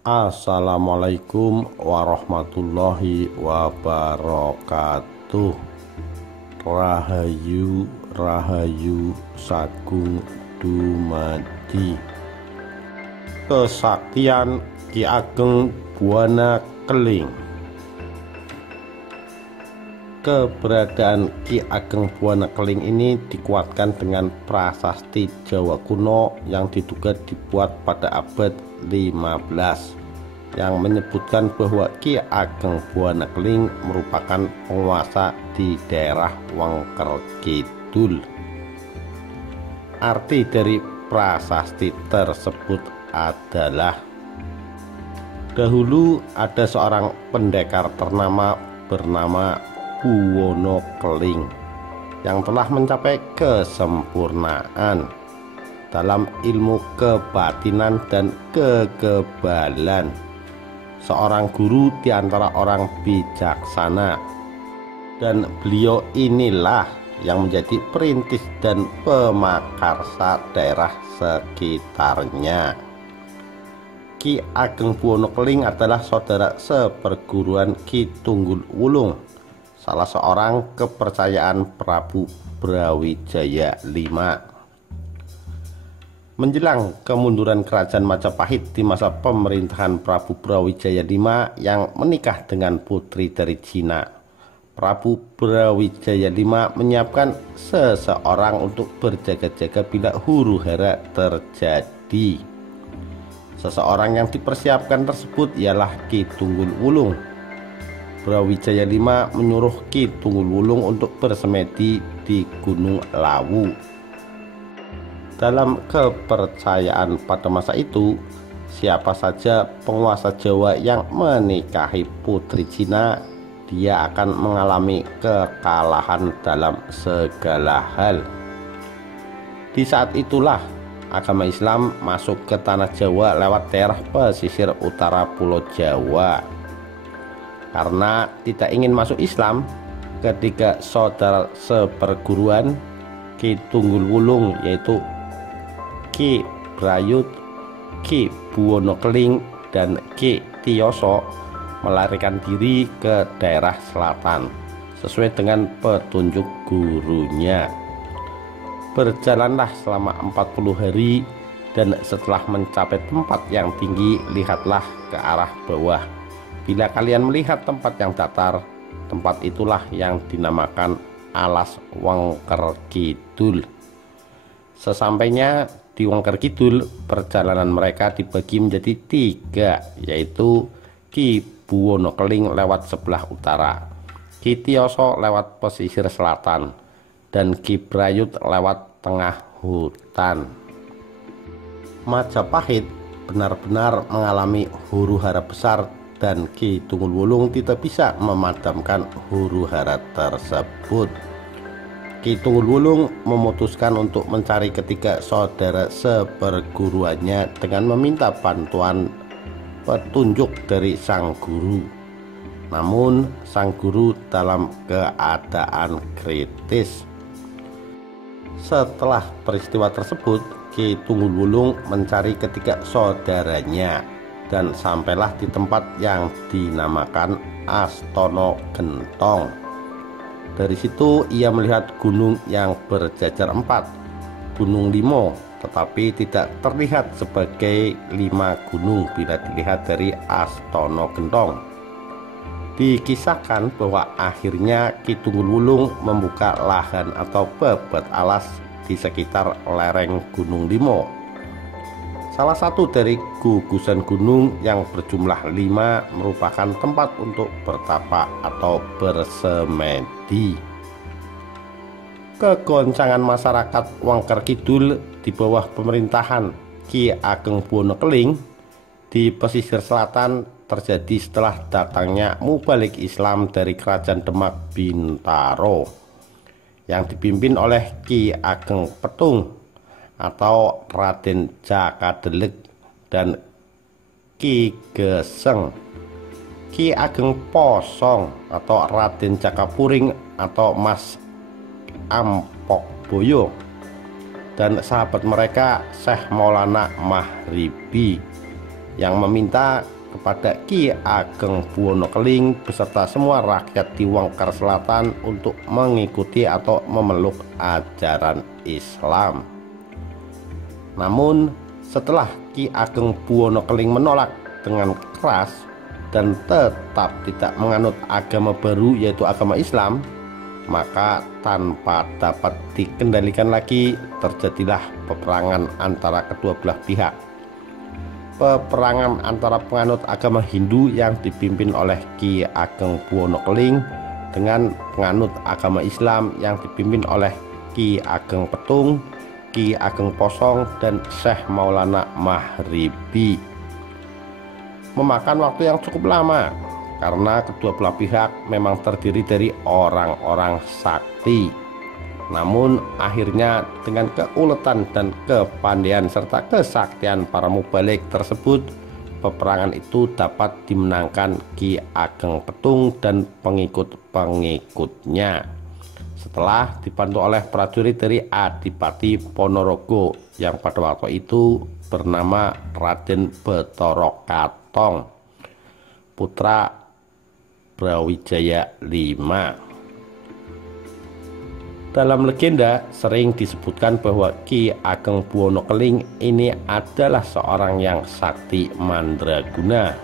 Assalamualaikum warahmatullahi wabarakatuh. Rahayu Rahayu Sagung Dumadi. Kesaktian Ki Ageng Buana Keling. Keberadaan Ki Ageng Buana Keling ini dikuatkan dengan prasasti Jawa kuno yang diduga dibuat pada abad 15 yang menyebutkan bahwa Ki Ageng Buana Keling merupakan penguasa di daerah Wengker Kidul. Arti dari prasasti tersebut adalah dahulu ada seorang pendekar ternama bernama Buwono Keling yang telah mencapai kesempurnaan dalam ilmu kebatinan dan kekebalan, seorang guru di antara orang bijaksana, dan beliau inilah yang menjadi perintis dan pemakarsa daerah sekitarnya. Ki Ageng Buwono Keling adalah saudara seperguruan Ki Tunggul Wulung, salah seorang kepercayaan Prabu Brawijaya V. Menjelang kemunduran kerajaan Majapahit di masa pemerintahan Prabu Brawijaya V yang menikah dengan putri dari Cina, Prabu Brawijaya V menyiapkan seseorang untuk berjaga-jaga bila huru-hara terjadi. Seseorang yang dipersiapkan tersebut ialah Ki Tunggul Wulung. Brawijaya V menyuruh Ki Tunggul Wulung untuk bersemedi di Gunung Lawu. Dalam kepercayaan pada masa itu, siapa saja penguasa Jawa yang menikahi putri Cina, dia akan mengalami kekalahan dalam segala hal. Di saat itulah agama Islam masuk ke tanah Jawa lewat daerah pesisir utara Pulau Jawa. Karena tidak ingin masuk Islam, ketiga saudara seperguruan Ki Tunggul Wulung, yaitu Ki Brayut, Ki Buwono Keling, dan Ki Tiyoso melarikan diri ke daerah selatan sesuai dengan petunjuk gurunya. Berjalanlah selama 40 hari, dan setelah mencapai tempat yang tinggi, lihatlah ke arah bawah. Bila kalian melihat tempat yang datar, tempat itulah yang dinamakan Alas Wengker Kidul. Sesampainya di Wengker Kidul, perjalanan mereka dibagi menjadi 3, yaitu Ki Buwono Keling lewat sebelah utara, Ki Tiyoso lewat pesisir selatan, dan Ki Brayut lewat tengah hutan. Majapahit benar-benar mengalami huru-hara besar, dan Ki Tunggul Wulung tidak bisa memadamkan huru-hara tersebut. Ki Tunggul Wulung memutuskan untuk mencari ketiga saudara seperguruannya dengan meminta bantuan petunjuk dari sang guru. Namun sang guru dalam keadaan kritis. Setelah peristiwa tersebut, Ki Tunggul Wulung mencari ketiga saudaranya dan sampailah di tempat yang dinamakan Astono Gentong. Dari situ ia melihat gunung yang berjajar 4, Gunung Limo, tetapi tidak terlihat sebagai 5 gunung bila dilihat dari Astono Gentong. Dikisahkan bahwa akhirnya Ki Tunggul Wulung membuka lahan atau bebet alas di sekitar lereng Gunung Limo, salah satu dari gugusan gunung yang berjumlah 5 merupakan tempat untuk bertapa atau bersemedi. Kegoncangan masyarakat Wengker Kidul di bawah pemerintahan Ki Ageng Buwono Keling di pesisir selatan terjadi setelah datangnya mubalik Islam dari Kerajaan Demak Bintaro yang dipimpin oleh Ki Ageng Petung atau Raden Jaka Delik dan Ki Geseng, Ki Ageng Posong atau Raden Jaka Puring atau Mas Ampok Boyo, dan sahabat mereka Syekh Maulana Mahribi yang meminta kepada Ki Ageng Buwono Keling beserta semua rakyat di Wengker Selatan untuk mengikuti atau memeluk ajaran Islam. Namun setelah Ki Ageng Buwono Keling menolak dengan keras dan tetap tidak menganut agama baru yaitu agama Islam, maka tanpa dapat dikendalikan lagi terjadilah peperangan antara kedua belah pihak. Peperangan antara penganut agama Hindu yang dipimpin oleh Ki Ageng Buwono Keling dengan penganut agama Islam yang dipimpin oleh Ki Ageng Petung, Ki Ageng Posong, dan Syekh Maulana Mahribi. Memakan waktu yang cukup lama karena kedua belah pihak memang terdiri dari orang-orang sakti. Namun akhirnya dengan keuletan dan kepandaian serta kesaktian para mubalik tersebut, peperangan itu dapat dimenangkan Ki Ageng Petung dan pengikut-pengikutnya setelah dibantu oleh prajurit dari Adipati Ponorogo yang pada waktu itu bernama Raden Bathara Katong, putra Brawijaya V. Dalam legenda sering disebutkan bahwa Ki Ageng Buwono Keling ini adalah seorang yang sakti mandraguna.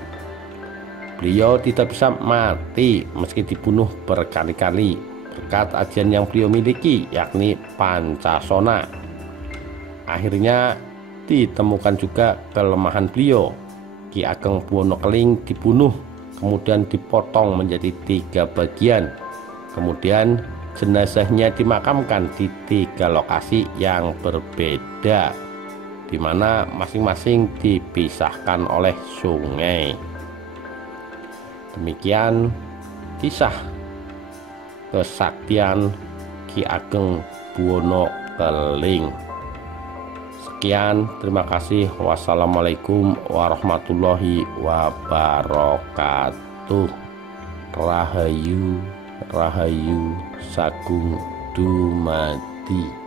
Beliau tidak bisa mati meski dibunuh berkali-kali berkat ajian yang beliau miliki, yakni Pancasona. Akhirnya ditemukan juga kelemahan beliau. Ki Ageng Buwono Keling dibunuh, kemudian dipotong menjadi 3 bagian. Kemudian jenazahnya dimakamkan di 3 lokasi yang berbeda, di mana masing-masing dipisahkan oleh sungai. Demikian kisah kesaktian Ki Ageng Buwono Keling. Sekian, terima kasih. Wassalamualaikum warahmatullahi wabarakatuh. Rahayu, Rahayu Sagung Dumadi.